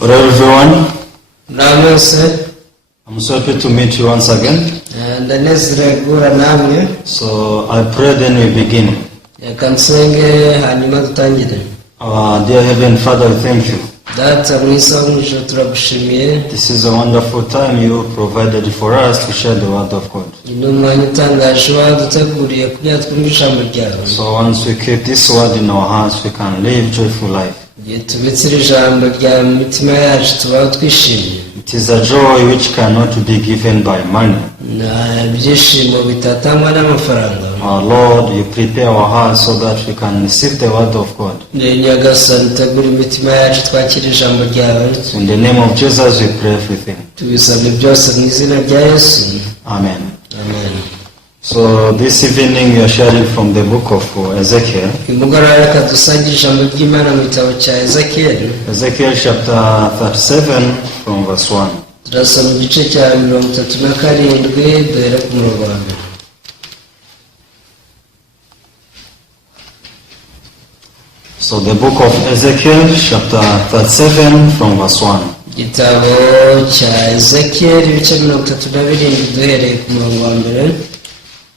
Hello everyone. Namaste. I'm so happy to meet you once again. So I pray then we begin. Our dear Heavenly Father, we thank you. This is a wonderful time you provided for us to share the word of God. So once we keep this word in our hearts, we can live joyful life. It is a joy which cannot be given by money. Our Lord, you prepare our hearts so that we can receive the word of God. In the name of Jesus, we pray everything. Amen. Amen. So this evening we are sharing from the book of Ezekiel. Ezekiel chapter 37 from verse 1. So the book of Ezekiel chapter 37 from verse 1.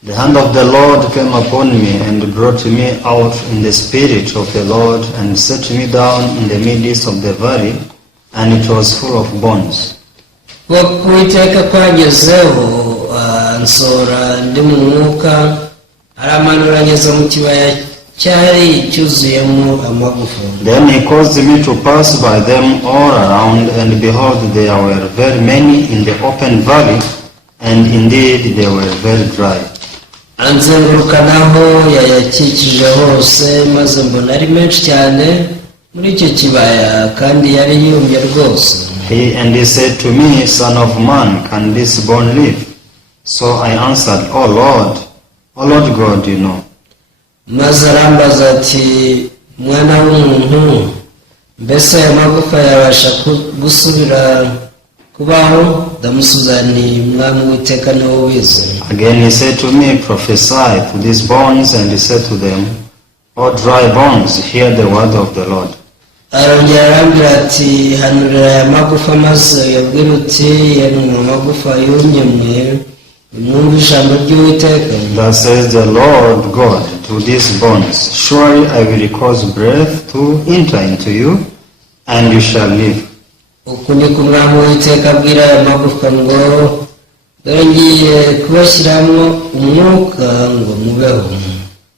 The hand of the Lord came upon me and brought me out in the spirit of the Lord and set me down in the midst of the valley, and it was full of bones. Then he caused me to pass by them all around, and behold, there were very many in the open valley, and indeed they were very dry. He and he said to me, Son of man, can this bone live? So I answered, O Lord God, you know. Again he said to me, prophesy to these bones, and he said to them, O dry bones, hear the word of the Lord. Thus says the Lord God to these bones, surely I will cause breath to enter into you, and you shall live.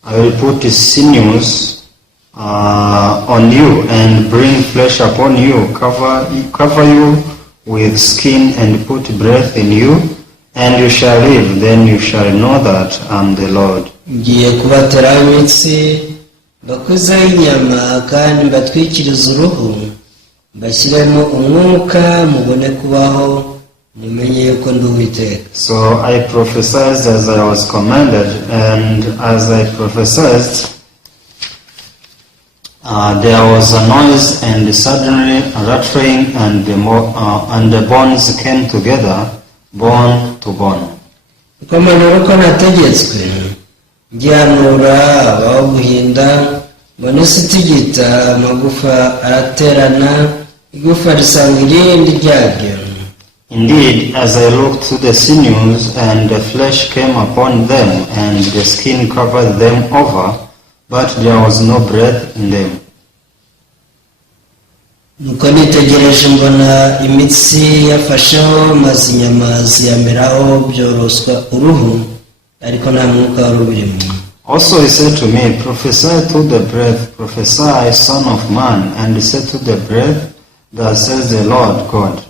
I will put sinews on you and bring flesh upon you, cover you with skin and put breath in you, and you shall live. Then you shall know that I am the Lord. So I prophesied as I was commanded, and as I prophesied, there was a noise, and suddenly a rattling, and the bones came together, bone to bone. Indeed, as I looked to the sinews, and the flesh came upon them, and the skin covered them over, but there was no breath in them. Also he said to me, prophesy to the breath, prophesy, Son of man, and he said to the breath, thus says the Lord God,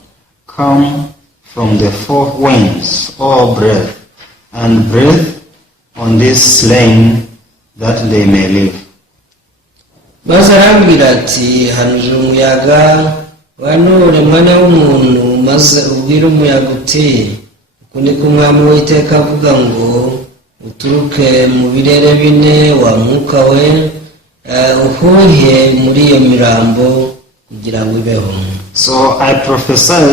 come from the four winds, O breath, and breathe on this slain, that they may live. So I prophesied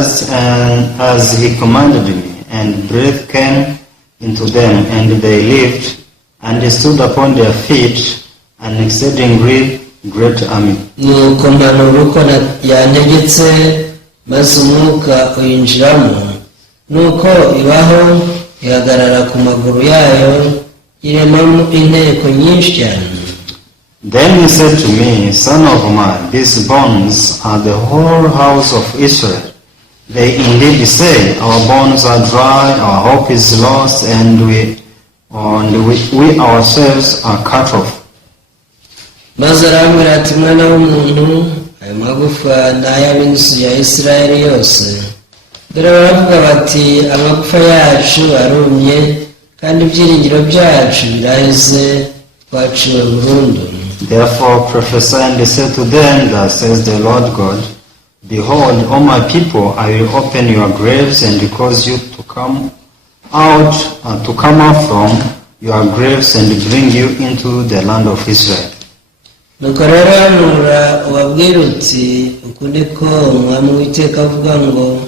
as he commanded me, and breath came into them, and they lived, and they stood upon their feet, an exceeding great army. nuko mpanura uko yantegetse maze umwuka uyinjiramo, nuko ibaho ihagarara ku maguru yayo, iremamo inteko nyinshi cyane. Then he said to me, Son of man, these bones are the whole house of Israel. They indeed say, Our bones are dry, our hope is lost, and we ourselves are cut off. Maze arambwira ati, mwana w'umuntu, ayo magufa ni ay'ab'inzu ya Isirayeli yose. Dore baravuga bati, amagufa yacu arumye, kandi ibyiringiro byacu biraheze, twaciwe burundu. Therefore prophesy and say to them, Thus says the Lord God, Behold, O my people, I will open your graves and cause you to come out from your graves and bring you into the land of Israel. Nuko rero hanura ubabwira uti, uku niko Umwami Uwiteka avuga ngo,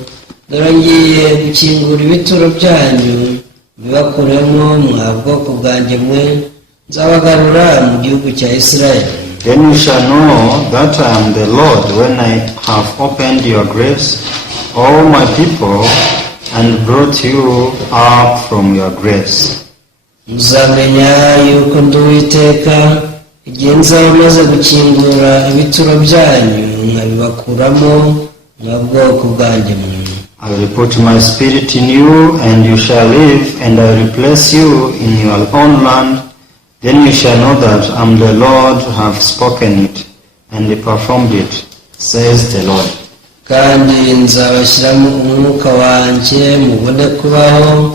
dore ngiye gukingura ibituro byanyu, bibakuremo mwa bwoko bwanjye mwe, nzabagarura mu gihugu cya Isirayeli. Then you shall know that I am the Lord when I have opened your graves, all my people, and brought you up from your graves. Muzamenya yuko ndi Uwiteka, igihe nzaba maze gukingura ibituro byanyu, nkabibakuramo mwa bwoko bwanjye mwe. I will put my spirit in you, and you shall live, and I will place you in your own land. Then you shall know that I am the Lord, have spoken it, and performed it, says the Lord. Kandi nzabashyiramo umwuka wanjye mubone kubaho,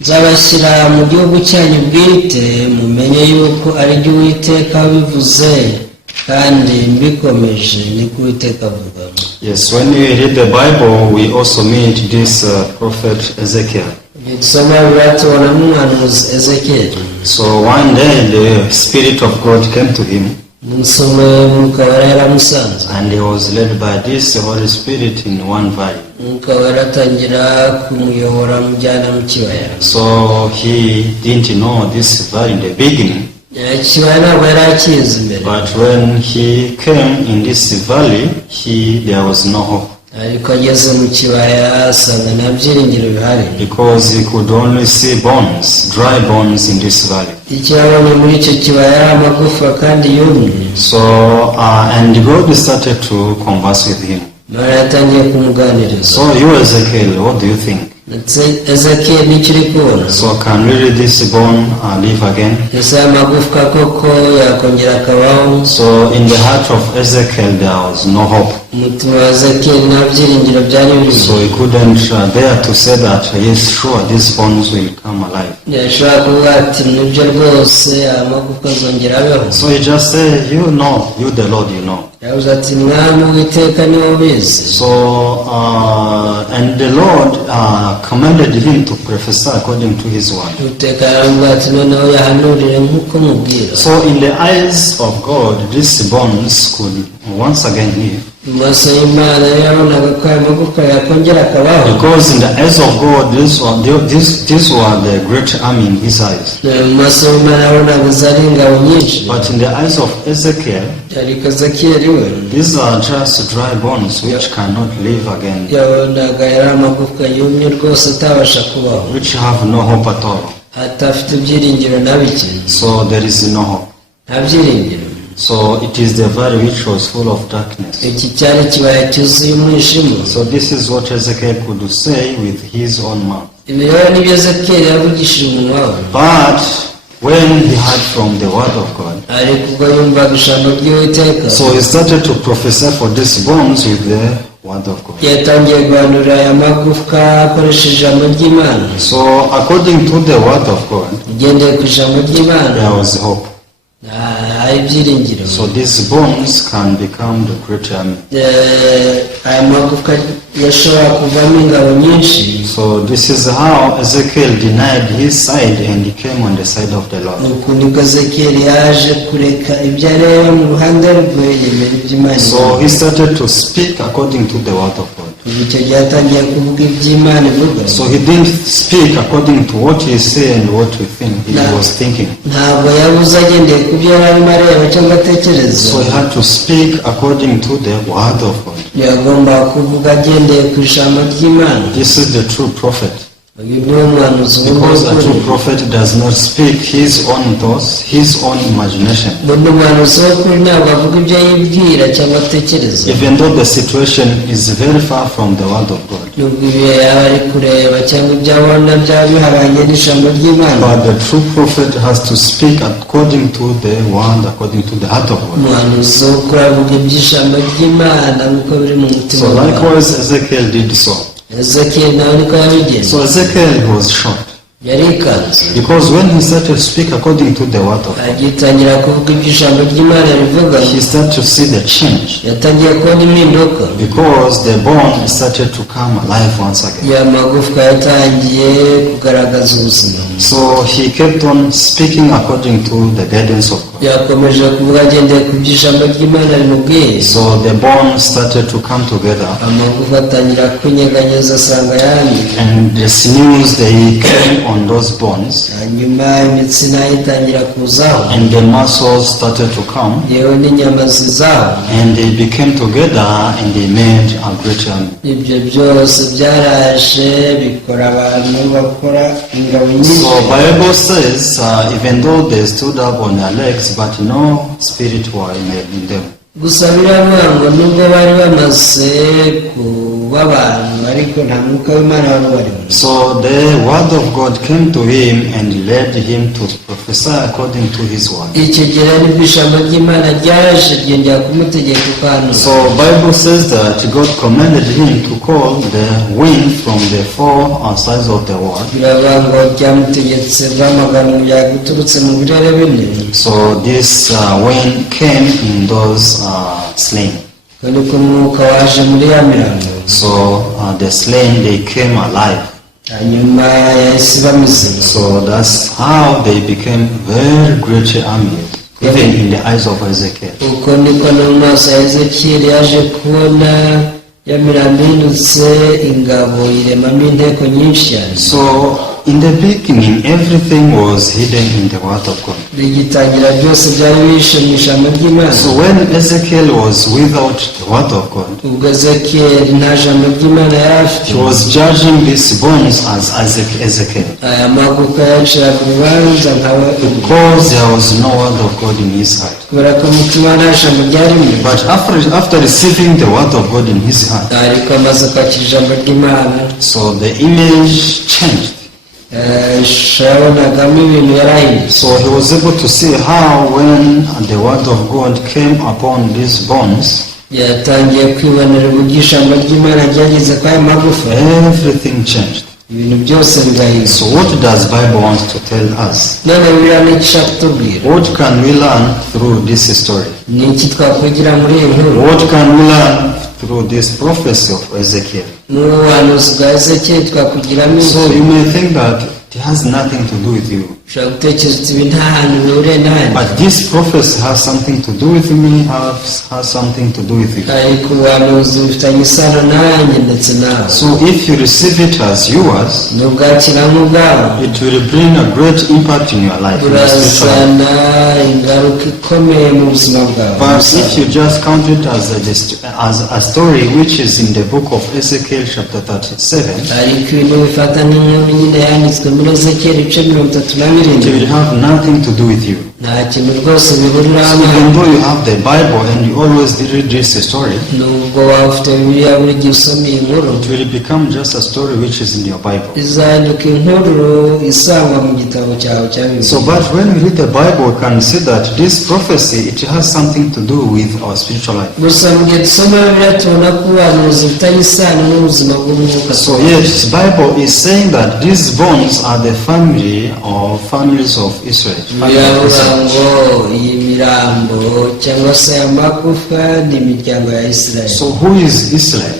nzabashyira mu gihugu cyanyu bwite, mumenye yuko ari jye Uwiteka wabivuze, kandi mbikomeje niko Uwiteka avuga. Yes, when we read the Bible, we also meet this prophet Ezekiel. So one day the Spirit of God came to him, and he was led by this Holy Spirit in one valley. So he didn't know this valley in the beginning, but when he came in this valley, there was no hope. Because he could only see bones, dry bones in this valley. So, and God started to converse with him. So you, Ezekiel, what do you think? So can really this bone live again? So in the heart of Ezekiel there was no hope. So he couldn't dare to say that, yes, sure, these bones will come alive. So he just said, you know, you the Lord, you know. So, and the Lord commanded him to prophesy according to his word. So in the eyes of God, these bones could once again live. Because in the eyes of God, these were the great army in his eyes. But in the eyes of Ezekiel, these are just dry bones which cannot live again, which have no hope at all. So there is no hope. So it is the valley which was full of darkness. So this is what Ezekiel could say with his own mouth. But when he heard from the word of God, so he started to prophesy for these bones with the word of God. So according to the word of God, there was hope. So these bones can become the great army. So this is how Ezekiel denied his side and he came on the side of the Lord. So he started to speak according to the word of God. kuva icyo gihe atangiye kuvuga iby'Imana ivuga. So he didn't speak according to what he said and what we think he was thinking. Ntabwo yabuze agendeye ku byo yari arimo areba cyangwa atekereza. So he had to speak according to the word of God. Yagomba kuvuga agendeye ku ijambo ry'Imana. This is the true prophet. Uyu ni umuhanuzi Because a true w'ukuri. prophet does not speak his own thoughts, his own imagination. Undi umuhanuzi w'ukuri ntabwo avuga ibyo yibwira cyangwa atekereza. Even though the situation is very far from the word of God. Nubwo ibihe yaba ari kureba cyangwa ibyo abona byaba bihabanye n'ijambo ry'Imana. But the true prophet has to speak according to the word, according to the heart of God. Umuhanuzi w'ukuri avuga iby'ijambo ry'Imana nk'uko biri mu mutima So wawe. likewise Ezekiel did so. Ezekiyeli nawe niko yabigenje. So Ezekiel was shocked. Yari ikanze. Because when he started to speak according to the word of God, agitangira kuvuga ibyo ijambo ry'Imana rivuga. he started to see the change. Yatangiye kubona impinduka. Because the bone started to come alive once again. Ya magufwa yatangiye kugaragaza ubuzima. So he kept on speaking according to the guidance of God. Yakomeje kuvuga agendeye ku byo ijambo ry'Imana rimubwiye. So the bones started to come together, Amagufa atangira kwinyeganyeza asanga ayandi. and the sinews they came on those bones, Hanyuma imitsi nayo itangira kuzaho. and the muscles started to come, Yewe n'inyama zizaho. and they became together and they made a great army. Ibyo byose byaraje bikora abantu bakora ingabo nyinshi. So Bible says even though they stood up on their legs, but no spirit were in them. Gusa biravuga ngo nubwo bari bamaze kuba abantu ariko nta mwuka w'Imana wari barimo. So the word of God came to him and led him to prophesy according to his word. Icyo gihe nibwo ijambo ry'Imana ryaje ryongera kumutegeka ukanura. So Bible says that God commanded him to call the wind from the four sides of the world. Biravuga ngo byamutegetse guhamagara umuyaga uturutse mu birere bine. So this wind came in those slain. Kandi ko umwuka waje muri ya mirambo. So the slain, they came alive. Hanyuma yahise bamizima. So that's how they became very great army, even in the eyes of Ezekiel. Uko niko no mu maso ya Ezekiyeli yaje kubona ya mirambo ihindutse ingabo iremamo inteko nyinshi cyane. So in the beginning, everything was hidden in the word of God. Bigitangira byose byari bihishe mu ijambo ry'Imana. So when Ezekiel was without the word of God, Ubwo Ezekiyeli nta jambo ry'Imana yari afite. he was judging these bones as Ezekiel, Aya magufa yaciraga urubanza nkawe because there was no word of God in his heart. kubera ko umutima nta jambo ryarimo. But after receiving the word of God in his heart, Ariko amaze kwakira ijambo ry'Imana, so the image changed. yabonagamo ibintu yarahindutse. So he was able to see how when the word of God came upon these bones, Yatangiye kwibonera uburyo ijambo ry'Imana ryageze kwa aya magufa. everything changed. Ibintu byose bigahinduka. So what does Bible want to tell us? None Bibiliya ni iki ishaka kutubwira? What can we learn through this story? Ni iki twakwigira muri iyi nkuru? What can we learn through this prophecy of Ezekiel? Mu buhanuzi bwa Ezekiyeli twakugiramo So iki? you may think that it has nothing to do with you. Ushobora gutekereza uti ibi nta hantu bihuriye nanjye. But this prophecy has something to do with me, has something to do with you. Ariko ubuhanuzi bufitanye isano nanjye ndetse nawe. So if you receive it as yours, Nubwakira nk'ubwawe, it will bring a great impact in your life. In your spiritual life. burazana ingaruka ikomeye mu buzima bwawe. But if you just count it as a story which is in the book of Ezekiel chapter 37, Ariko ibintu bifata nk'inkuru nyine yanditswe muri Ezekiyeli ibice 32. it will have nothing to do with you. Nta kintu rwose bihurira So hamwe. even though you have the Bible and you always read this story, Nubwo waba ufite Bibiliya buri gihe usoma iyi nkuru, it will become just a story which is in your Bible. izahinduka inkuru isangwa mu gitabo cyawe cya So, Bibiliya. but when we read the Bible, we can see that this prophecy, it has something to do with our spiritual life. Gusa mu gihe dusoma Bibiliya tubona ko ubuhanuzi bufitanye isano n'ubuzima bw'umwuka. So yet, the Bible is saying that these bones are the family or families of Israel. Family of Biravuga Israel. ngo iyi mirambo cyangwa se aya magufa ni imiryango ya Isirayeli. So who is Israel?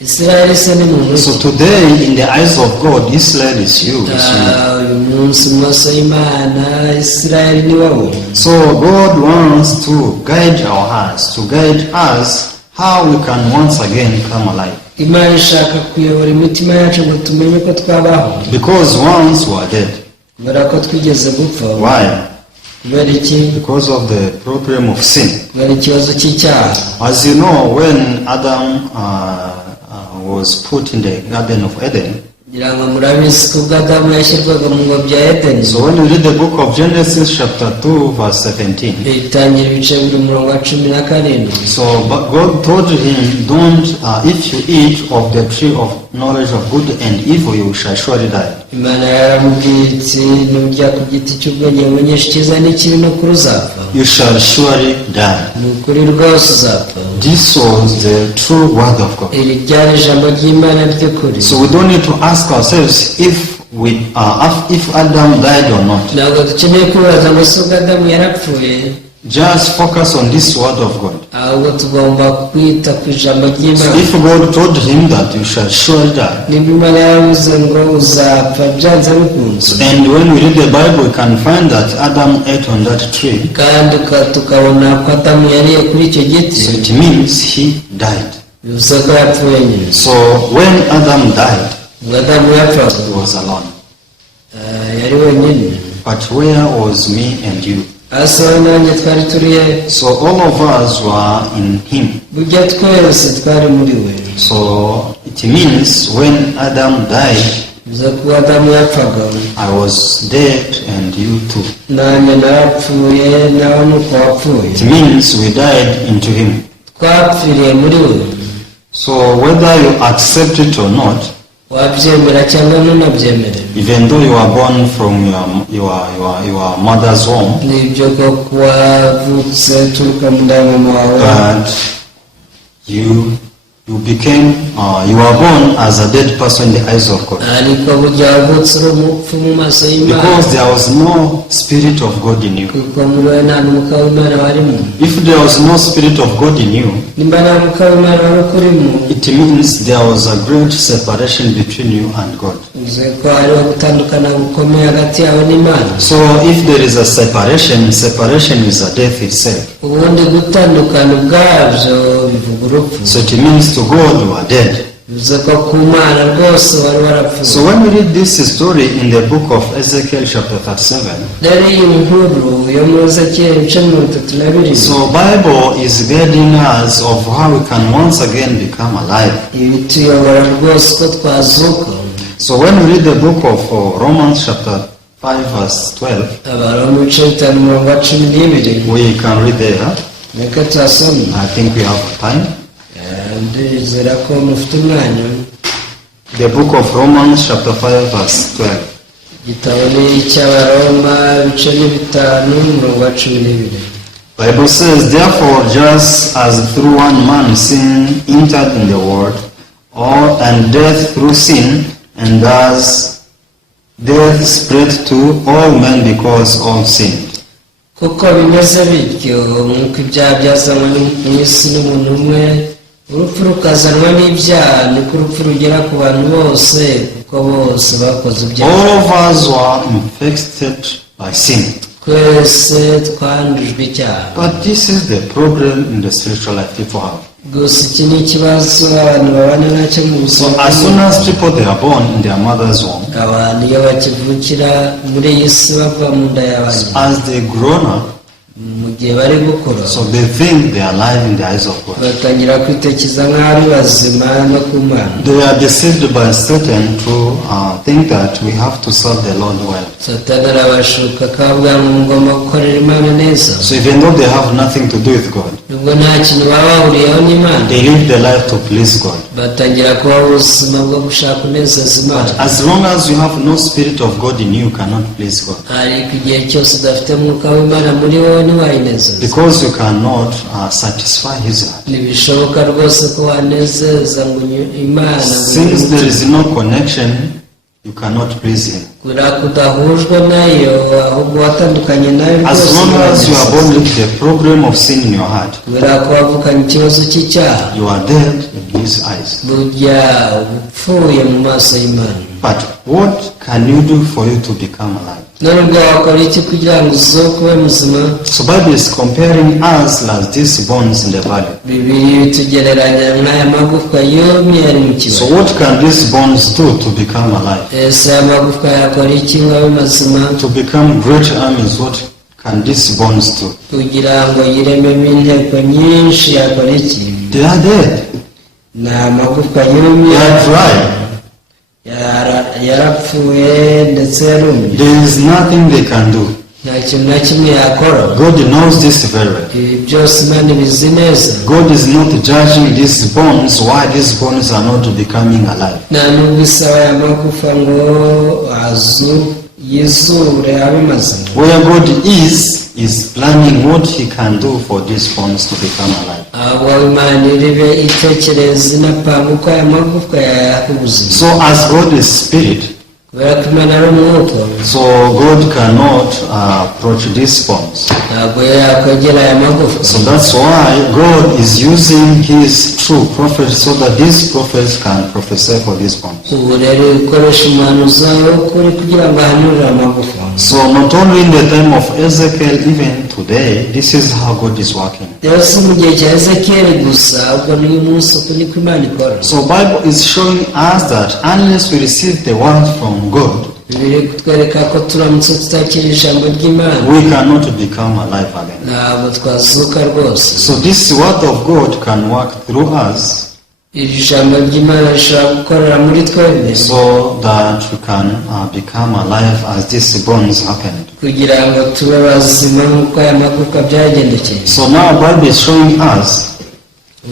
Isirayeli se ni muntu So ki? today, in the eyes of God, Israel is you. It's me. Uyu munsi mu maso y'Imana Isirayeli ni wowe. So God wants to guide our hearts, to guide us how we can once again come alive. Imana ishaka kuyobora imitima yacu ngo tumenye ko twabaho. Because once we are dead. Kubera ko twigeze gupfa. Why? Kubera iki? Because of the problem of sin. Kubera ikibazo cy'icyaha. As you know, when Adam was put in the Garden of Eden, kugira ngo murabizi ko ubwo Adamu yashyirwaga mu ngobyi ya Edeni. So when you read the book of Genesis chapter 2 verse 17, bitangira ibice biri umurongo wa 17. So but God told him, don't, if you eat of the tree of knowledge of good and evil, you shall surely die. Imana yaramubwiye iti nurya ku giti cy'ubwenge bumenyesha icyiza n'ikibi no kuruzapfa. You shall surely die. Ni ukuri rwose uzapfa. This was the true word of God. Iri ryari ijambo ry'Imana ry'ukuri. So we don't need to ask ourselves if Adam died or not. Ntabwo dukeneye kwibaza ngo se ubwo Adamu yarapfuye. Just focus on this word of God. Ahubwo tugomba kwita ku ijambo ry'Imana. So if God told him that you shall surely die, niba Imana yaravuze ngo uzapfa byanze bikunze. And when we read the Bible, we can find that Adam ate on that tree. kandi tukabona ko Adamu yariye kuri icyo giti. So it means he died. bivuze ko yapfuye nyine. So when Adam died, ubwo Adamu yapfaga he was alone. yari wenyine. But where was me and you? asa nanjye twari turiye. So all of us were in him. burya twese twari muri we. So it means when Adam died, bivuze ko Adamu yapfaga, I was dead and you too. nanjye narapfuye nawe nuko wapfuye. It means we died into him. twapfiriye muri we. So whether you accept it or not, wabyemera cyangwa ntunabyemere, even though you are born from your mother's home, nibyo ko wavutse turuka mu nda ya mama wawe, but you became, you are born as a dead person in the eyes of God. ariko burya wavutse uri umupfu mu maso y'Imana, Because there was no spirit of God in you. kuko muri we nta n'umwuka w'Imana warimo. If there was no spirit of God in you, nimba nta mwuka w'Imana wari ukurimo, it means there was a great separation between you and God. bivuze ko hariho gutandukana gukomeye hagati yawe n'Imana. So if there is a separation is a death itself. ubundi gutandukana ubwabyo bivuga urupfu. So it means to God you are dead. bivuze ko ku Mana rwose wari warapfuye. So when we read this story in the book of Ezekiel chapter 37, rero iyi nkuru yo muri Ezekiyeli ibice 32, so Bible is guiding us of how we can once again become alive. ibi tuyobora rwose ko twazuka. So when we read the book of Romans chapter 5 verse 12, Abaroma ibice 5 umurongo wa 12, we can read there. reka tuhasome. I think we have time. ndizera ko mufite umwanya. The book of Romans chapter 5 verse 12. igitabo ni icy'Abaroma ibice 5 umurongo wa 12. Bible says, therefore, just as through one man sin entered in the world, and death through sin, and thus death spread to all men because all sinned. kuko bimeze bityo nk'uko ibyaha byazanywe mu isi n'umuntu umwe, urupfu rukazanwa n'ibyaha, niko urupfu rugera ku bantu bose kuko bose bakoze ibyaha. All of us were infected by sin. twese twandujwe icyaha. But this is the problem in the spiritual life people have. gusa iki ni ikibazo abantu babana nacyo mu So buzima. as soon as people they are born in their mother's womb, abantu iyo bakivukira muri iyi si bava mu nda y'abantu, as they grown up, mu gihe bari gukura, so they think they are alive in the eyes of God. batangira kwitekereza nk'aho ari bazima no ku Mana. They are deceived by Satan to think that we have to serve the Lord well. Satani arabashuka akavuga ngo mugomba gukorera Imana neza. So even though they have nothing to do with God, nubwo nta kintu baba bahuriyeho n'Imana, they live their life to please God. batangira kubaho ubuzima bwo gushaka kunezeza Imana. As long as you have no spirit of God in you, you cannot please God. ariko igihe cyose udafite umwuka w'Imana muri wowe ntiwayinezeza, Because you cannot satisfy His heart. ntibishoboka rwose ko wanezeza ngo Imana. Since there is no connection, you cannot please Him. kubera kudahujwe nayo ahubwo watandukanye nayo As rwose long as you are uranezeza. born with the problem of sin in your heart, kubera ko wavukanye ikibazo cy'icyaha you are dead in His eyes. burya upfuye mu maso y'Imana. But what can you do for you to become alive? none ubwo wakora iki kugira ngo uzo kuba muzima? So Bible is comparing us like these bones in the valley. bibiri tugereranya n'aya magufwa yomye ari mu So kibaya. what can these bones do to become alive? ese aya magufwa yakora iki ngo abe mazima? To become great armies, what can these bones do? kugira ngo yirememo inteko nyinshi yakora iki? They are dead. ni amagufwa They yomye are dry. yarapfuye ndetse yarumye, There is nothing they can do. nta kintu na kimwe yakora. God knows this very well. ibi byose Imana ibizi neza. God is not judging these bones, why these bones are not becoming alive. nta n'ubwo isaba aya magufa ngo yizure abe mazima. Where God is planning what He can do for these bones to become alive. aho Imana iribe itekereza inapanga uko aya magufwa yayaha ubuzima. So as God is spirit, kubera ko Imana ari umwuka, so God cannot approach these bones. ntabwo yakwegera aya magufwa. So that's why God is using His true prophets so that these prophets can prophesy for these bones. ubu rero ikoresha umuhanuzi wayo w'ukuri kugira ngo ahanurire amagufwa. So not only in the time of Ezekiel, even today, this is how God is working. rero si mu gihe cya Ezekiyeli gusa, ahubwo n'uyu munsi uku niko Imana ikora. So Bible is showing us that unless we receive the word from God, biri kutwereka ko turamutse tutakira ijambo ry'Imana we cannot become alive again. ntabwo twazuka rwose. So this word of God can work through us iri jambo ry'Imana rishobora gukorera muri twebwe so that we can become alive as these bones happened. kugira ngo tube bazima nk'uko aya magufwa byagendekeye. So now Bible is showing us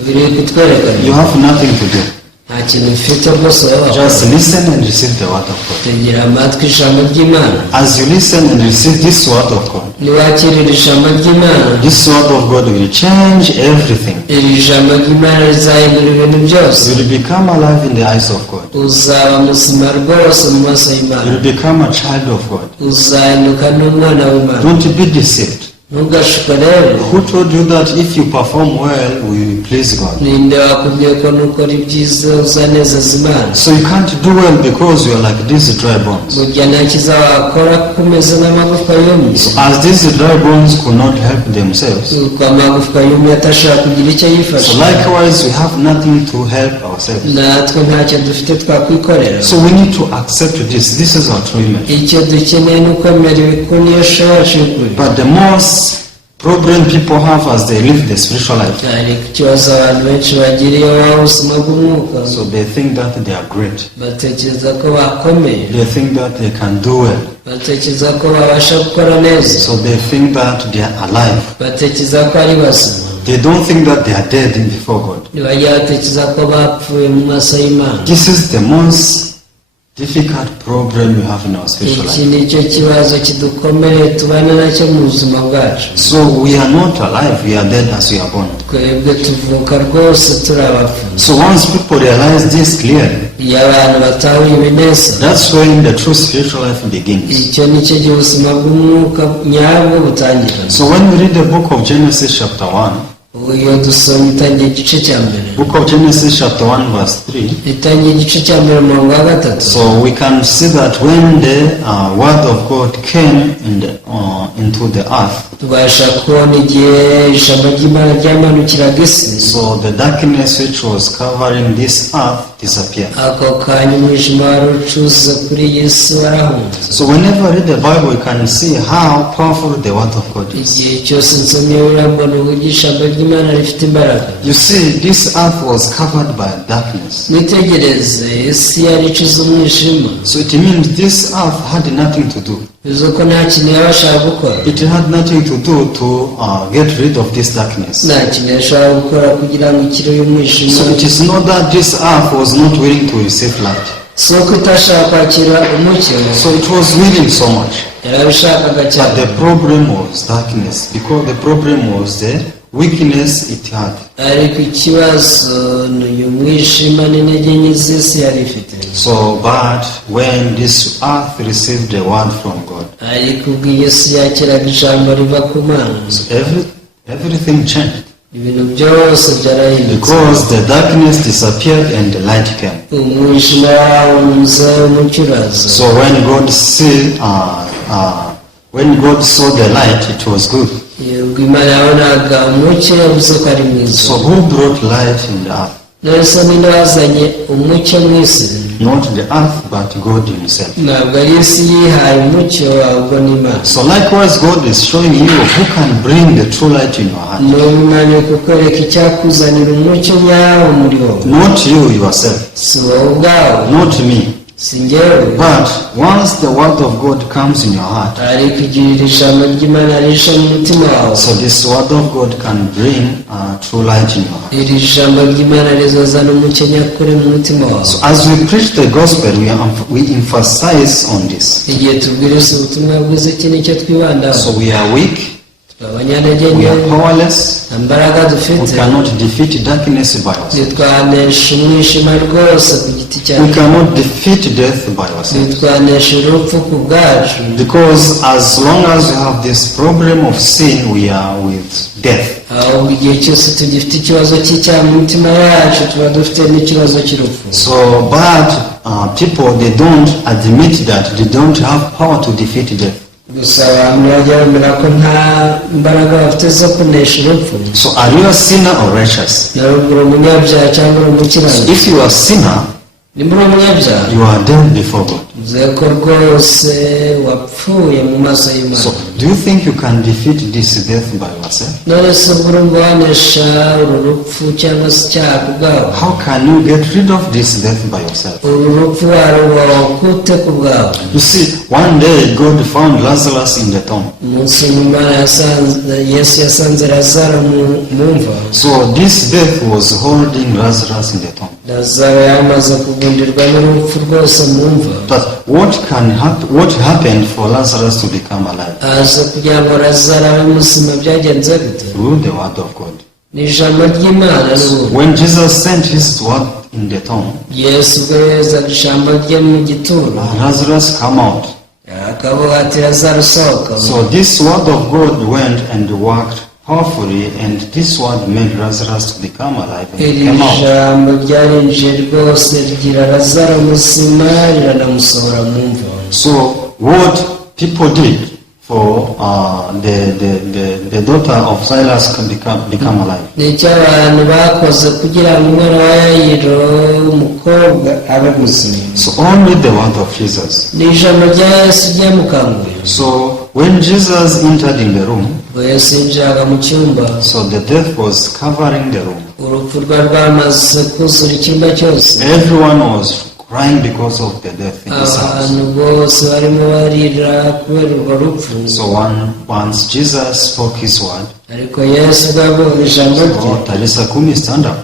biri kutwereka you have nothing to do. nta kintu ufite rwose wowe. Just listen and receive the word of God. tegera amatwi ijambo ry'Imana. As you listen and receive this word of God, niwakirira ijambo ry'Imana, this word of God will change everything. iri jambo ry'Imana rizahindura ibintu byose. You will become alive in the eyes of God. uzaba muzima rwose mu maso You y'Imana. will become a child of God. uzahinduka n'umwana w'Imana. Don't be deceived. ntugashukwe rero. Who told you that if you perform well, we will please God? ninde wakubwiye ko nukora ibyiza uzanezeza Imana? So you can't do well because you are like these dry bones. burya nta cyiza wakora kuko umeze nk'amagufwa yumye. So as these dry bones could not help themselves, uko amagufwa yumye atashobora kugira icyo so yifasha, likewise we have nothing to help ourselves. natwe ntacyo dufite twakwikorera. So we need to accept this. This is our true image. icyo dukeneye ni ukwemera ibikunisho yacu y'ukuri. But the most problem people have as they live the spiritual life, ariko ikibazo abantu benshi bagira iyo baba ubuzima bw'umwuka, so they think that they are great. batekereza ko bakomeye, They think that they can do well. batekereza ko babasha gukora neza, So they think that they are alive. batekereza ko ari bazima. They don't think that they are dead before God. ntibajya batekereza ko bapfuye mu maso y'Imana. This is the most difficult problem we have in our spiritual iki life. ni cyo kibazo kidukomereye tubana nacyo mu buzima bwacu. So we are not alive, we are dead as we are born. twebwe tuvuka rwose turi abapfuye. So once people realize this clearly, iyo abantu batahuye ibi neza, that's when the true spiritual life begins. icyo ni cyo gihe ubuzima bw'umwuka nyabwo butangira. So when we read the book of Genesis chapter 1, iyo dusoma itangiye igice cya mbere, book of Genesis chapter 1 verse 3, itangiye igice cya mbere umurongo wa gatatu, so we can see that when the word of God came into the earth, tubasha kubona igihe ijambo ry'Imana ryamanukiraga isi, so the darkness which was covering this earth disappeared. ako kanya umwijima wari ucuze kuri iyi si warahunze. So whenever I read the Bible, you can see how powerful the word of God is. igihe cyose nsomye Bibiliya mbona uburyo ijambo ry'Imana rifite imbaraga. You see, this earth was covered by darkness. mwitegereze, isi yari icuze umwijima, So it means this earth had nothing to do. bivuze ko nta kintu yabashaga gukora, It had nothing to do to get rid of this darkness. nta kintu yashobora gukora kugira ngo ikire uyu mwijima. So it is not that this earth was not willing to receive light. si uko itashaka kwakira umucyo, So it was willing so much. yarabishakaga But cyane, the problem was darkness, because the problem was the weakness it had. ariko ikibazo ni uyu mwijima n'intege nke z'isi yari ifite. So, but when this earth received a word from God, ariko ubwo iyi si yakiraga ijambo riva ku Mana, so everything changed. ibintu byose byarahindutse, Because the darkness disappeared and the light came. umwijima warahunze umucyo uraza. So when God saw the light, it was good. ubwo Imana yabonaga umucyo yavuze ko ari mwiza. So who brought light in the earth? none ninde wazanye umucyo mu isi? Not the earth, but God himself. ntabwo ari isi yihaye umucyo, ahubwo ni Imana. So likewise, God is showing you who can bring the true light in your heart. Imana iri kukwereka icyakuzanira umucyo nyawo muri wowe. Not you yourself, si wowe ubwawe, not me. si njyewe. But once the word of God comes in your heart, ariko igihe iri jambo ry'Imana risha mu mutima wawe, so this word of God can bring true light in your heart. iri jambo ry'Imana rizazana umucyo nyakuri mu mutima wawe. So as we preach the gospel, we emphasize on this. igihe tubwiriza ubutumwa bwiza, iki nicyo twibandaho. So we are weak, abanyantege we nke, are powerless, nta mbaraga we dufite, cannot defeat darkness by ourselves. ntitwanesha umwijima rwose ku giti We cyacu, cannot defeat death by ourselves. ntitwanesha urupfu ku bwacu. Because as long as we have this problem of sin, we are with death. ahubwo igihe cyose tugifite ikibazo cy'icyaha mu mitima yacu, tuba dufite n'ikibazo cy'urupfu. So, but people, they don't admit that they don't have power to defeat death. gusa abantu bajya bemera ko nta mbaraga bafite zo kunesha urupfu. So are you a sinner or righteous? naruguru umunyabyaha cyangwa umukiranutsi. If you are a sinner, nimba uri umunyabyaha, you are dead before God. uvuze ko rwose wapfuye mu maso y'Imana. So do you think you can defeat this death by yourself? none se ubwo urumva wanesha uru rupfu cyangwa se icyaha ku bwawe? How can you get rid of this death by yourself? uru rupfu warubaho kute ku bwawe? You see, one day God found Lazarus in the tomb. umunsi Imana Yesu yasanze Lazaro mu mva. So this death was holding Lazarus in the tomb. Lazaro yamaze kugundirwa n'urupfu rwose mu mva. But what happened for Lazarus to become alive? aza kugira ngo Lazaro abe muzima byagenze gute? Through the word of God. ni ijambo ry'Imana n'ubu. When Jesus sent his word in the tomb, Yesu ubwo yoherezaga ijambo rye mu gituro, Lazarus come out. akavuga ati Lazaro sohoka. So this word of God went and worked powerfully, and this word made Lazarus to become alive and iri came out. jambo ryarinjiye rwose rigira Lazaro muzima, riranamusohora mu mva. So what people did for the daughter of Silas can become alive. ni icyo abantu bakoze kugira ngo umwana wa Yayiro w'umukobwa abe muzima. So only the word of Jesus. ni ijambo rya Yesu ryamukanguye. So when Jesus entered in the room, ubwo Yesu yinjiraga mu cyumba, so the death was covering the room. urupfu rwari rwamaze kuzura icyumba cyose. Everyone was crying because of the death in his house. abantu bose barimo barira kubera urwo rupfu. So once Jesus spoke his word, ariko Yesu ubwo yavugaga ijambo rye, oh, Talisa Kumi, stand up.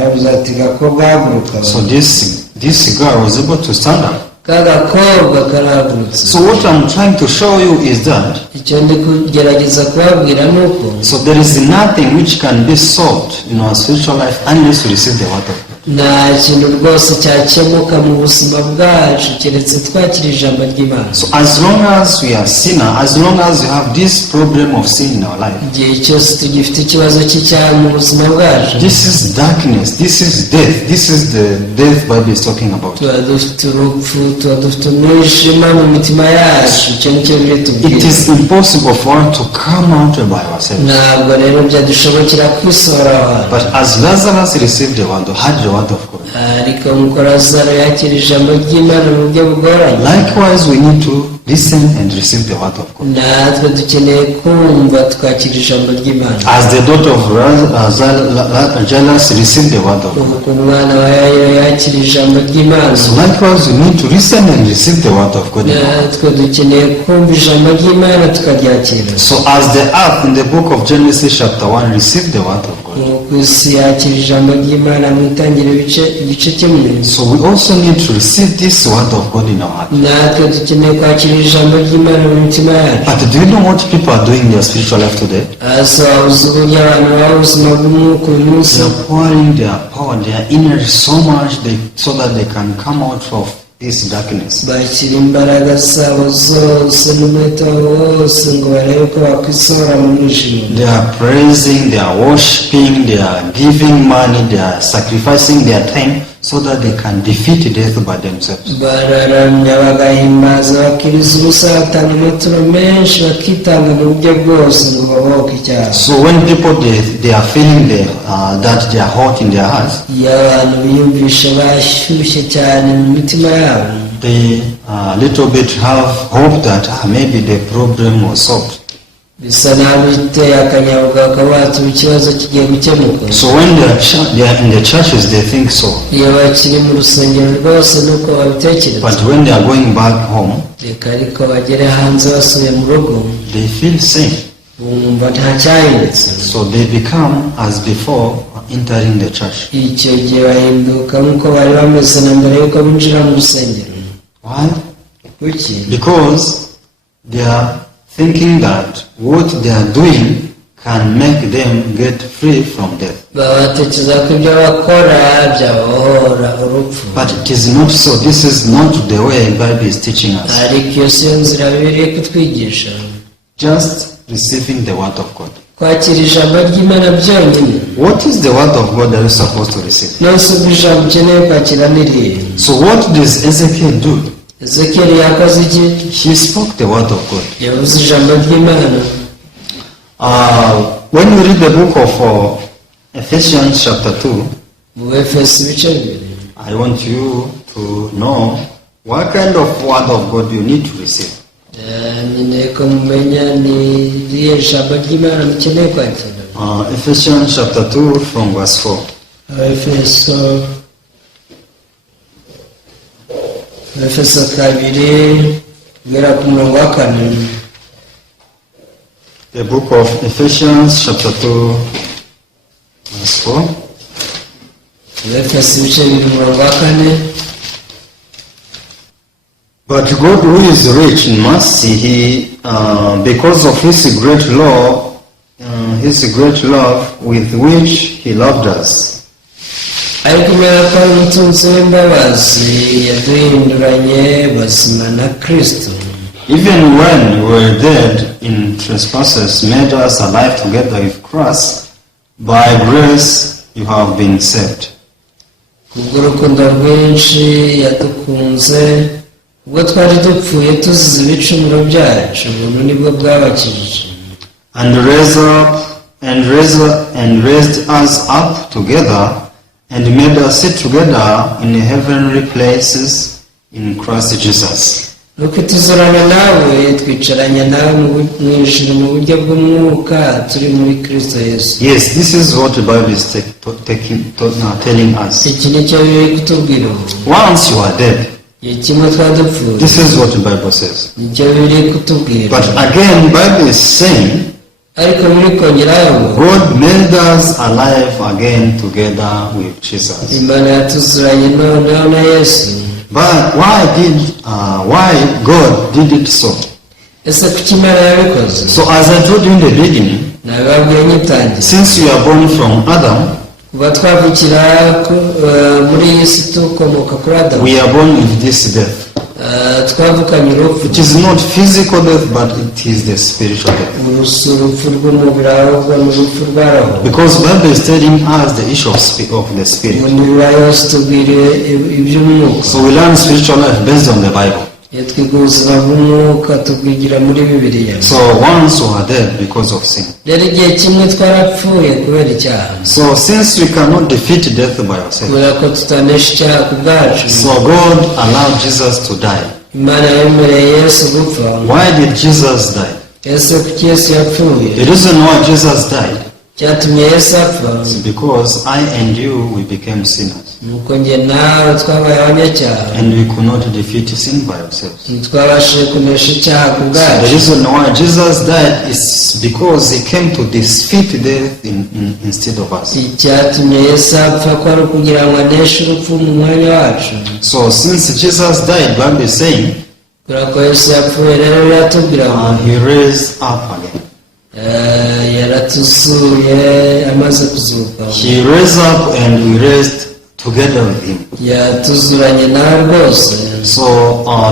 yavuze ati gakobwa haguruka. So this girl was able to stand up. ka gakobwa karahagurutse. So what I'm trying to show you is that, icyo ndi kugerageza kubabwira ni uko so there is nothing which can be solved in our spiritual life unless we receive the word of God. nta kintu rwose cyakemuka mu buzima bwacu keretse twakira ijambo ry'Imana. So as long as we are sinner, as long as we have this problem of sin in our life, igihe cyose tugifite ikibazo cy'icyaha mu buzima bwacu, this is darkness, this is death, this is the death Bible is talking about. tuba dufite urupfu, tuba dufite umwijima mu mitima yacu. icyo nicyo biri It tubwira. is impossible for us to come out by ourselves. ntabwo rero byadushobokera kwisohora abantu. But as Lazarus received the word, had the word of God, ariko nk'uko Lazaro yakira ijambo ry'Imana mu buryo bugoranye, likewise we need to listen and receive the word of God. natwe dukeneye kumva twakira ijambo ry'Imana. As the daughter of Jairus received the word of God, nk'uko umwana wa Yayiro yakira ijambo ry'Imana, so likewise we need to listen and receive the word of God. natwe dukeneye kumva ijambo ry'Imana tukaryakira. So as the earth in the book of Genesis chapter 1 received the word of God, nk'uko ku isi yakira ijambo ry'Imana mu itangiriro igice kimwe. So we also need to receive this word of God in our heart. Natwe dukeneye kwakira ijambo ry'Imana mu mitima yacu. But do you know what people are doing in their spiritual life today? So wabuze uburyo abantu baba ubuzima bw'umwuka uyu munsi. They are pouring their power, their energy so much so that they can come out of this darkness. Bashyira imbaraga zabo zose n'umwete wabo wose ngo barebe ko bakwisohora mu mwijima. They are praising, they are worshiping, they are giving money, they are sacrificing their time so that they can defeat death by themselves. Bararamya bagahimbaza bakiriza ubusa batanga amaturo menshi bakitanga mu buryo bwose ngo babohoke icyaha. So when people they are feeling that they are hot in their hearts, iyo abantu biyumvisha bashyushye cyane mu mitima yabo, they little bit have hope that maybe the problem was solved. bisa naho biteye akanyabugabo kabatuye ikibazo kigiye gukemuka. So when they are in the churches, they think so. Iyo bakiri mu rusengero rwose nuko babitekereza. But when they are going back home, reka ariko bagere hanze basubiye mu rugo, they feel safe. bumva nta cyahindutse. So they become as before entering the church. Icyo gihe bahinduka nk'uko bari bameze na mbere y'uko binjira mu rusengero. Why? Kuki? Because they are thinking that what they are doing can make them get free from death. Batekereza ko ibyo bakora byabohora urupfu. But it is not so. This is not the way the Bible is teaching us. Ariko iyo siyo nzira Bibiliya kutwigisha. Just receiving the word of God. Kwakira ijambo ry'Imana byonyine. What is the word of God that you are supposed to receive? Nonse ubwo ijambo ukeneye kwakira ni irihe? So what does Ezekiel do? Ezekiel yakoze iki? He spoke the word of God. Yavuze ijambo ry'Imana. When we read the book of Ephesians chapter 2, Mu Efeso ibice bibiri. I want you to know what kind of word of God you need to receive. Nkeneye ko mumenya ni irihe jambo ry'Imana mukeneye kwakira. Ephesians chapter 2 from verse 4. Efeso kabiri guhera ku murongo wa 4. The book of Ephesians chapter 2 verse 4. Efeso ibice bibiri umurongo wa 4. But God, who is rich in mercy, because of His great love with which He loved us. Ariko kubera ko ari umutunzi w'imbabazi yaduhinduranye bazima na Kristo. Even when we were dead in trespasses, made us alive together with Christ. By grace you have been saved. Kubw'urukundo rwinshi yadukunze, ubwo twari dupfuye tuzize ibicumuro byacu, ubuntu nibwo bwabakijije. And raised us up together and made us sit together in heavenly places in Christ Jesus. Nuko tuzurana nawe twicaranye nawe mu ijuru mu buryo bw'umwuka turi muri Kristo Yesu. Yes, this is what the Bible is telling us. Iki ni cyo biri kutubwira. Once you are dead, kimwe twadupfuye. this is what the Bible says. Nicyo biri kutubwira. But again, Bible is saying, ariko biri kongeraho ngo God made us alive again together with Jesus. Imana yatuzuranye noneho na Yesu. But why God did it so? Ese kuki Imana yabikoze? So as I told you in the beginning, nababwiye nyitangira, since we are born from Adam, kuba twavukira muri iyi si tukomoka kuri Adamu, we are born with this death. twavukanye urupfu. It is not physical death, but it is the spiritual death. urupfu rw'umubiri ahubwo ni urupfu rwa roho. Because Bible is telling us the issue of the spirit. So we learn spiritual life based on the Bible. So once we are dead because of sin. So since we cannot defeat death by ourselves, so God allowed Jesus to die. Why did Jesus die? The reason why Jesus died cyatumye Yesu apfa It's because I and you, we became sinners. nuko njye nawe twabaye abanyacyaha And we could not defeat sin by ourselves. ntitwabashije kunesha icyaha ku So the bwacu. reason why Jesus died is because he came to defeat death instead of us. icyatumye Yesu apfa ko ari ukugira ngo aneshe urupfu mu mwanya wacu. So since Jesus died, Bible is saying, kubera ko Yesu yapfuye rero biratubwira ngo he raised up again. yaratuzuye amaze kuzuka, He raised up and we raised together with him. yatuzuranye nawe rwose. So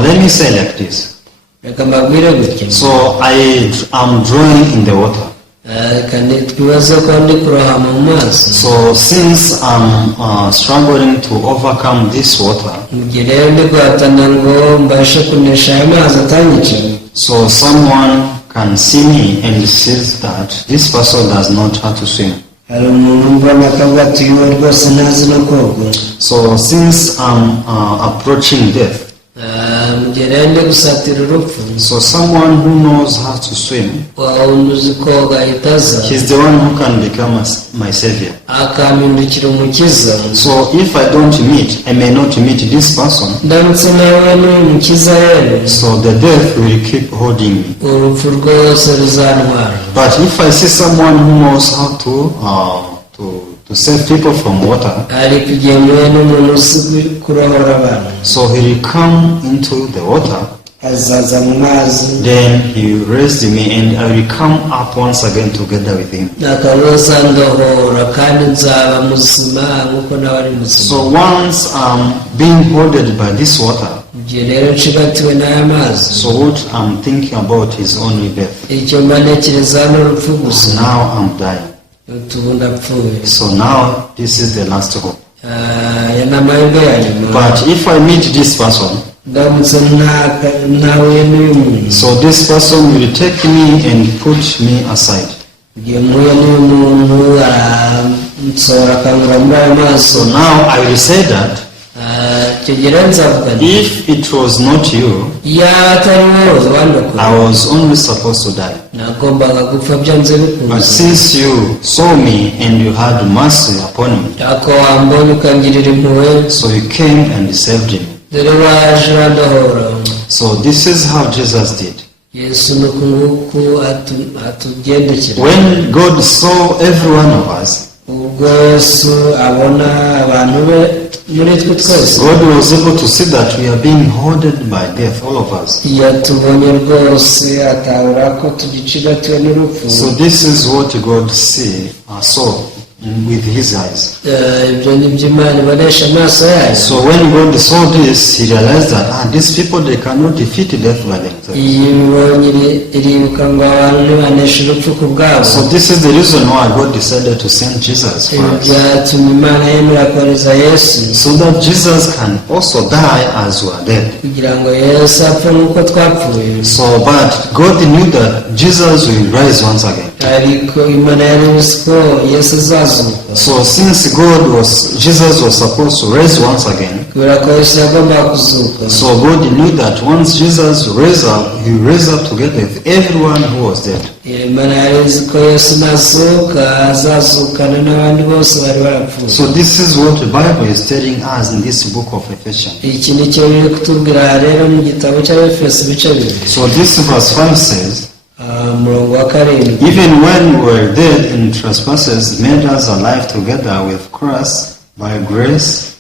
let me say like this. reka mbabwire gutya, So I am drawing in the water. reka twibaze ko ndi kuroha mu maso. So since I'm struggling to overcome this water, mu gihe rero ndi guhatana ngo mbashe kunesha aya mazi atanyica, so someone can see me and says that this person does not know how to swim. hari umuntu mbona akavuga ati uyu rwose ntazi no koga. So since I'm approaching death, mu gihe rero ndi gusatira urupfu, so someone who knows how to swim, wa wundi uzi koga ahita aza he's the one who can become my savior. akampindukira umukiza. So if I don't meet, I may not meet this person, ndamutse nawe n'uyu mukiza rero, so the death will keep holding me. urupfu rwose ruzantwara. But if I see someone who knows how to save people from water, ariko igihe muhuye n'umuntu uzi kurohora abantu, so he will come into the water, azaza mu mazi, then he raised me and I will come up once again together with him. akaza ndohora kandi nzaba muzima nk'uko nawe ari muzima. So once I'm being holded by this water, igihe rero nshigatiwe n'aya mazi, so what I'm thinking about is only death. icyo mba ntekereza ni urupfu gusa. Now I'm dying. ubu ndapfuye. So now this is the last hope. aya ni amahirwe ya nyuma. But if I meet this person, ndamutse ntahuye n'uyu muntu, so this person will take me and put me aside. igihe muhuye n'uyu muntu aransohora akangura muri ayo maso. So now I will say that icyo gihe rero nzavuga nti, if it was not you, iyo atari wowe wandokora, I was only supposed to die. nagombaga gupfa byanze But bikunze. since you saw me and you had mercy upon me, ako wambonye ukangirira impuhwe, so you came and saved me. dore waje urandohora. So this is how Jesus did. Yesu ni uku nguku atugendekera. When God saw every one of us, ubwo Yesu abona abantu be muri twe twese, God was able to see that we are being hoarded by death, all of us. yatubonye rwose atahura ko tugicigatiwe n'urupfu. So this is what God saw with his eyes. ibyo ni byo Imana ibonesha amaso yayo. So when God saw this, he realized that these people, they cannot defeat death by themselves. iyo ibonye iribuka ngo abantu ntibaneshe urupfu ku bwabo. So this is the reason why God decided to send Jesus for us, byatumye Imana yemera kohereza Yesu, so that Jesus can also die as we are dead. kugira ngo Yesu apfe nk'uko twapfuye. So, but God knew that Jesus will rise once again. ariko Imana yari izi ko Yesu azazuka. So since Jesus was supposed to rise once again, kubera ko Yesu yagombaga kuzuka, so God knew that once Jesus raised up, he raised up together with everyone who was dead. Imana yari izi ko Yesu nazuka azazukana n'abandi bose bari barapfuye. So this is what the Bible is telling us in this book of Ephesians. iki ni cyo biri kutubwira rero mu gitabo cy'Abefeso ibice bibiri. So this verse 5 says, umurongo wa karindwi, even when we were dead in trespasses, made us alive together with Christ. By grace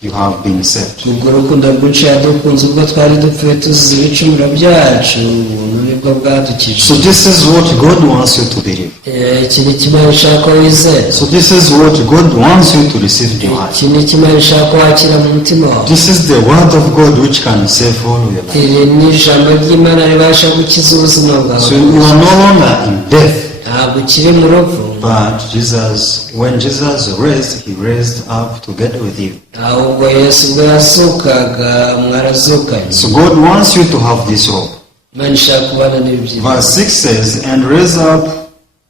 you have been saved. ubwo urukundo rwinshi yadukunze ubwo twari dupfuye tuzize ibicumuro byacu, ubuntu nibwo bwadukije. So this is what God wants you to believe. iki ni kimwe ishaka ko wizera. So this is what God wants you to receive in your heart. iki ni kimwe ishaka ko wakira mu mutima wawe. This is the word of God which can save all your life. iri ni ijambo ry'Imana ribasha gukiza ubuzima bwawe. So you are no longer in death, ntabwo ukiri mu rupfu, but when Jesus raised, he raised up together with you. ahubwo Yesu ubwo yazukaga mwarazukanye. So God wants you to have this hope. Imana ishaka kubana n'ibyo. Verse 6 says, and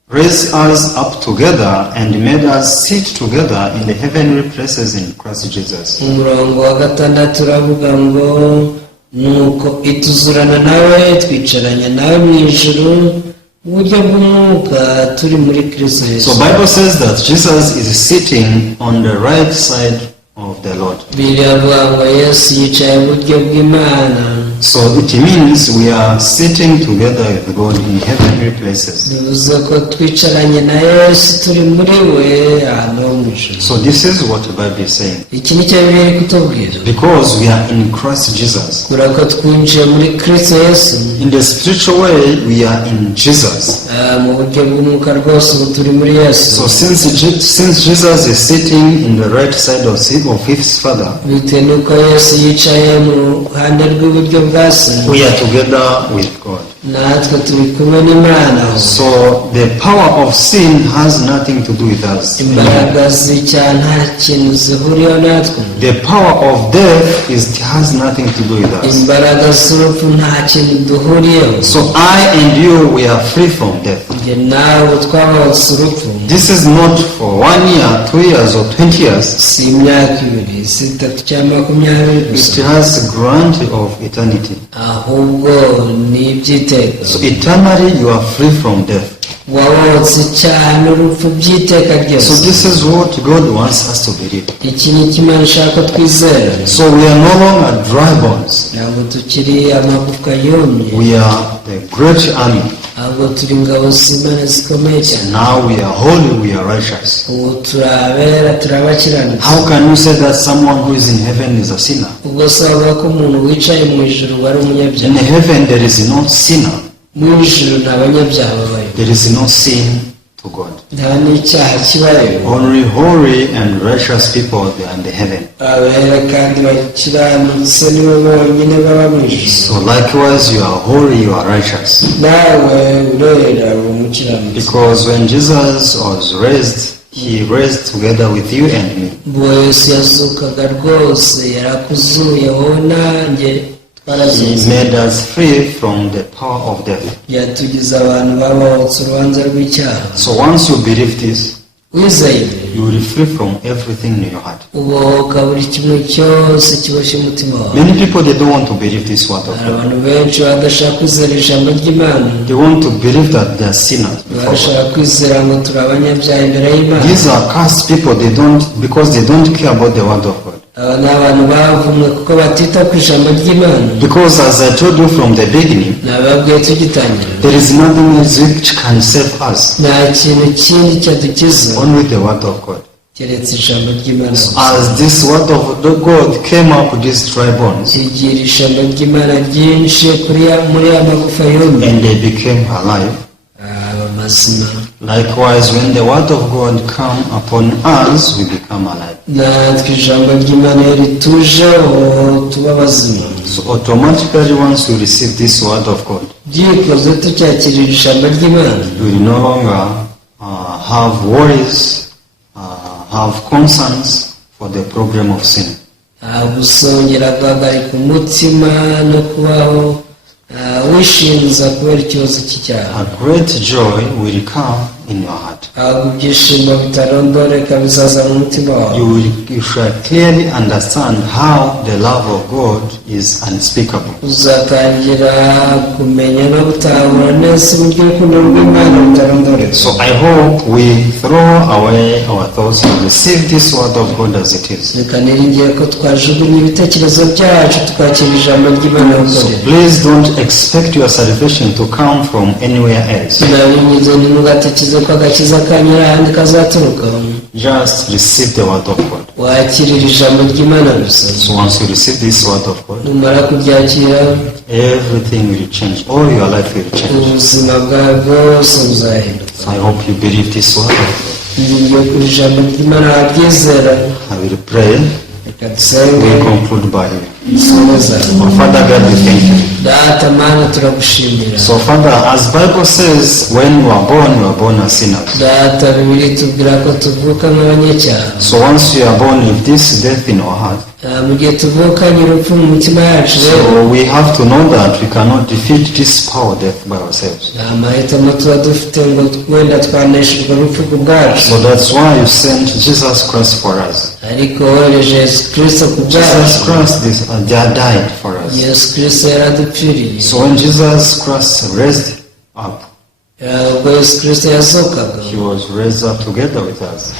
raise us up together and made us sit together in the heavenly places in Christ Jesus. umurongo wa gatandatu uravuga ngo nuko ituzurana nawe twicaranye nawe mu ijuru uburyo bw'umwuka turi muri Kristo Yesu. So Bible says that Jesus is sitting on the right side of the Lord. Biravuga ngo Yesu yicaye iburyo bw'Imana. So it means we are sitting together with God in heavenly places. Bivuze ko twicaranye na Yesu turi muri we ahantu ho mu ijuru. So this is what the Bible is saying. Iki ni cyo Bibiliya iri kutubwira. Because we are in Christ Jesus. Kubera ko twinjiye muri Kristo Yesu. In the spiritual way, we are in Jesus. Mu buryo bw'umwuka rwose ubu turi muri Yesu. So since Jesus is sitting in the right side of his Father, bitewe n'uko Yesu yicaye mu ruhande rw'iburyo bwa Se, we are together with God. natwe turi kumwe n'Imana. So the power of sin has nothing to do with us. Imbaraga z'icyaha nta kintu zihuriyeho natwe. The power of death has nothing to do with us. Imbaraga z'urupfu nta kintu duhuriyeho. So I and you, we are free from death. Njye nawe twabotse urupfu. This is not for 1 year, 2 years or 20 years. Si imyaka 2, si 3 cyangwa 20 It gusa, has a grant of eternity. ahubwo ni iby'iteka. So eternally you are free from death. Wabotse icyaha n'urupfu by'iteka So ryose. this is what God wants us to believe. Iki ni cyo Imana ishaka ko twizera. So we are no longer dry bones. Ntabwo tukiri amagufwa yumye, We are the great army. ahubwo turi ingabo z'Imana zikomeye cyane. Now we are holy, we are righteous. Ubu turabera, turabakiranutse. How can you say that someone who is in heaven is a sinner? Ubwo se bavuga ko umuntu wicaye mu ijuru ari In umunyabyaha? heaven there is no sinner. Mu ijuru nta banyabyaha babayo, There is no sin to God. nta n'icyaha kibayo. Only holy and righteous people they are in the heaven. Abera kandi bakiranutse nibo bonyine baba mu ijuru. So likewise you are holy, you are righteous. Nawe urera uri umukiranutsi. Because when Jesus was raised, he raised together with you and me. Ubwo Yesu yazukaga rwose yarakuzuye wowe nanjye He twarazutse. made us free from the power of death. Yatugize abantu babahotse urubanza rw'icyaha. So once you believe this, Wizeye you will be free from everything in your heart. ubohoka buri kimwe cyose kiboshye umutima wawe. Many people, they don't want to believe this word of Hari God. abantu benshi badashaka kwizera ijambo ry'Imana, They want to believe that they are sinners before God. barashaka kwizera ngo turi abanyabyaha imbere y'Imana. These are cursed people, because they don't care about the word of God. Aba ni abantu bavumwe kuko batita ku ijambo ry'Imana. Because as I told you from the beginning, Nababwiye tugitangira, there is nothing else which can save us, nta kintu kindi cyadukiza only the word of God. keretse ijambo ry'Imana gusa. As this word of God came up with these dry bones, Igira ijambo ry'Imana ryinshi muri ya magufa yombi, and they became alive. aba mazima. Likewise, when the word of God come upon us, we become alive. Natwe ijambo ry'Imana iyo ritujeho tuba bazima. So automatically, once we receive this word of God, Byikoze tucyakirira ijambo ry'Imana, we will no longer have worries, have concerns for the problem of sin. gusongera guhagarika umutima no kubaho wishinza kubera ikibazo cy'icyaha. A great joy will come in your heart. Ahubwo ibyishimo bitarondoreka bizaza mu mutima wawe. You shall clearly understand how the love of God is unspeakable. Uzatangira kumenya no gutahura neza uburyo urukundo rw'Imana rutarondoreka. So I hope we throw away our thoughts and receive this word of God as it is. Reka niringiye ko twajugunya ibitekerezo byacu tukakira ijambo ry'Imana So rukorera. please don't expect your salvation to come from anywhere else. Ndabinyuze ntimugatekereze ko agakiza kanyura ahandi kazaturuka. Just receive the word of God. Wakirira ijambo ry'Imana gusa. So once you receive this word of God, Numara kubyakira, everything will change. All your life will change. ubuzima bwawe bwose buzahinduka. So I hope you believe this word of God. Ngiye ku ijambo ry'Imana waryizera. I will pray. Reka dusenge We conclude by dusoza. Oh, Father God, we thank you. Data Mana turagushimira. So Father, as Bible says, when you are born as sinners. Data Bibiliya itubwira ko tuvuka nk'abanyacyaha. So once you are born with this death in our heart, Mu gihe tuvukanye urupfu mu mitima yacu rero, so we have to know that we cannot defeat this power of death by ourselves. nta mahitamo tuba dufite ngo wenda twaneshejwe urupfu ku bwacu. So that's why you sent Jesus Christ for us. Ariko wohereje Yesu Kristo ku Jesus bwacu. Christ died for us. Yesu Kristo yaradupfiriye. So when Jesus Christ raised up, ubwo Yesu Kristo yazukaga He was raised up together with us.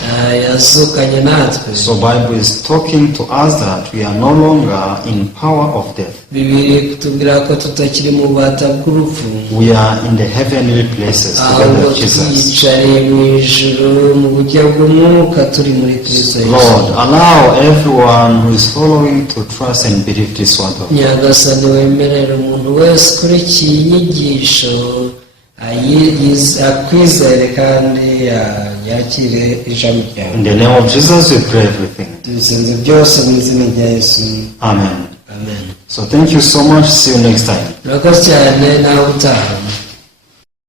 yazukanye natwe. So Bible is talking to us that we are no longer in power of death. Bibiri kutubwira ko tutakiri mu bubata bw'urupfu, We are in the heavenly places together ahubwo with Jesus. twiyicariye mu ijuru mu buryo bw'umwuka turi muri Kristo Yesu. Lord, allow everyone who is following to trust and believe this word of God. Nyagasani wemerera umuntu wese ukurikiye inyigisho akwizere kandi yakire ijambo ryawe. In the name of Jesus we pray everything. Tubisenze byose mu izina rya Yesu. Amen. Amen. So thank you so much. See you next time. Murakoze cyane nawe utaha.